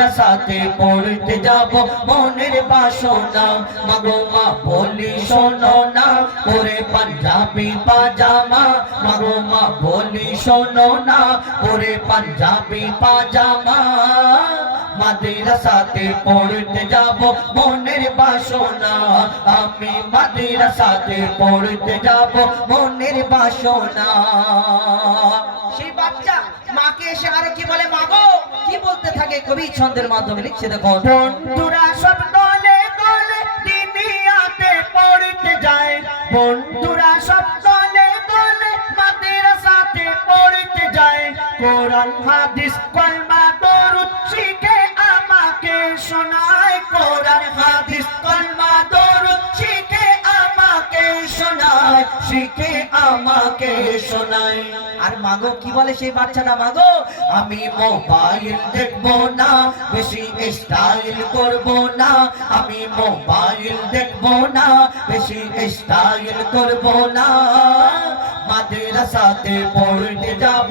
মাদ্রাসাতে পড়তে যাব, মনের বাসনা। মাগো মা, বলি শোনো না পরে পাঞ্জাবি পাজামা। মাগো মা, বলি শোনো না পরে পাঞ্জাবি পাজামা। মাদ্রাসাতে পড়তে যাব, মনের বাসনা। আমি মাদ্রাসাতে পড়তে যাব, মনের বাসনা। সেই বাচ্চা মাকে এসে আরে কি বলে, মাগো বলতে থাকে কবি ছন্দের মাধ্যমে লিখছে দেখো আমাকে শোনায়। আমাকে শোনায়। শিখে আমাকে শোনায়। আর মাগো, কি বলে সেই বাচ্চাটা মাগো? আমি মোবাইল দেখব না, বেশি স্টাইল করব না। আমি মোবাইল দেখব না, বেশি স্টাইল করব না। মাদ্রাসাতে পড়তে যাব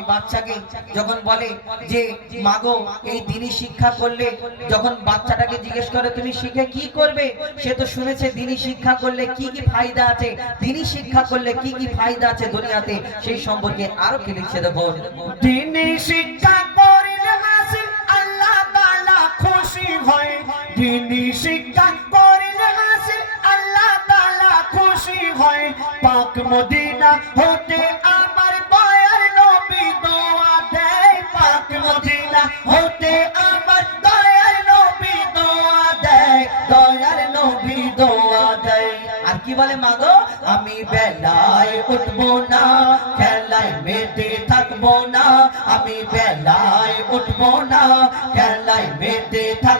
সেই বাচ্চাকে যখন বলে যে, মাগো, এই দিনই শিক্ষা করলে যখন বাচ্চাটাকে জিজ্ঞেস করে, তুমি শিখে কি করবে? সে তো শুনেছে, দিনই শিক্ষা করলে কি কি ফায়দা আছে? দিনই শিক্ষা করলে কি কি ফায়দা আছে দুনিয়াতে? সেই সম্পর্কে আরও কি লিখছে দেখো। দিনে শিক্ষা করিলে হাসিল আল্লাহ তাআলা খুশি হয়। দিনে শিক্ষা করিলে হাসিল আল্লাহ তাআলা খুশি হয়। পাক মদিনা হতে কি বলে মাগো আমি বেলায় উঠবো না, খেলায় মেতে থাকব না। আমি বেলায় উঠবো না, খেলায় মেতে থাকব না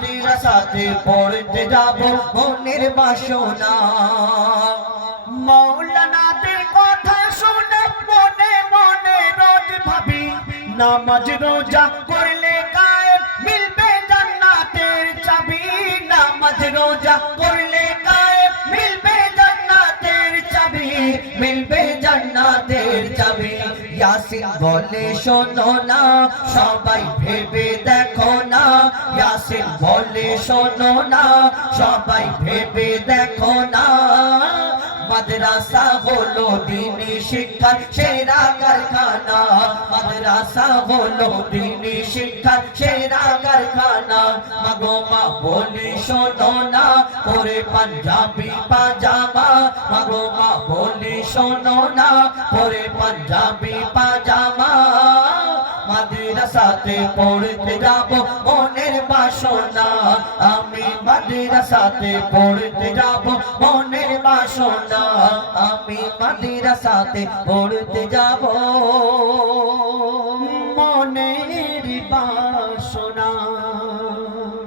মাদ্রাসাতে পড়তে যাব। মনের বাসনা। মৌলানাদের কথা শুনে মনে মনে রোজ ভাবি নামাজ রোজা করলে গায়েব মিলবে জান্নাতের চাবি। নামাজ রোজা করলে গায়েব মিলবে জান্নাতের চাবি মিলবে জান্নাতের চাবি। ইয়াসিন বলে, শোনো না, সবাই ভেবে দেখো না। ইয়াসিন বলে, শোনো না, সবাই ভেবে দেখো না। মাদ্রাসা হলো দিনী শিক্ষার সেরা কারখানা। মাদ্রাসা হলো দিনী শিক্ষার সেরা কারখানা। মাগো মা বলি, শোনো না, পরে পাঞ্জাবি পাজামা। মাগো মা শোনো না, পরে পাঞ্জাবি পাজামা মাদ্রাসাতে পড়তে যাব, মনের বাসনা। আমি মাদ্রাসাতে পড়তে যাব, মনের বাসনা। আমি মাদ্রাসাতে পড়তে যাব। মনের বাসনা।